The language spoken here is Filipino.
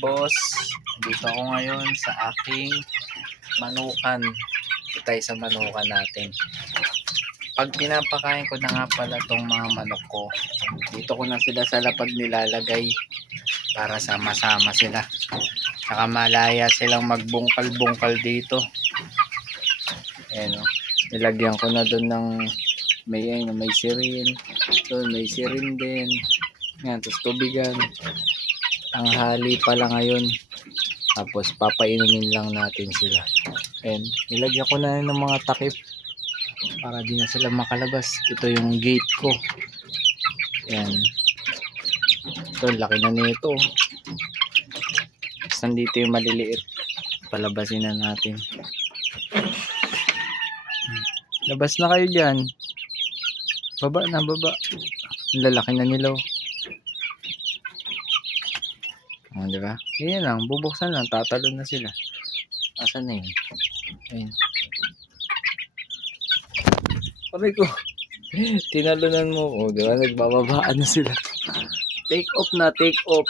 Boss, dito ako ngayon sa aking manukan. Ito tayo sa manukan natin. Pag pinapakain ko na nga pala tong mga manok ko, dito ko na sila sa lapag nilalagay para sama-sama sila. Saka malaya silang magbungkal-bungkal dito. Ayan o. Nilagyan ko na doon ng may sirin. Doon may sirin din. Yan, tapos tubigan. Tanghali pala ngayon. Tapos papainumin lang natin sila. And nilagyan ko na ng mga takip para di na sila makalabas. Ito yung gate ko. Yan. Ito, laki na nito. Tapos nandito yung maliliit. Palabasin na natin. Labas na kayo dyan. Baba na, baba. Ang lalaki na nila. Oh, diba? Yan lang, bubuksan lang, tatalon na sila. Asan na yun? Ayun. Aray ko. Tinalunan mo. Oh, diba? Nagbababaan na sila. Take off na, take off.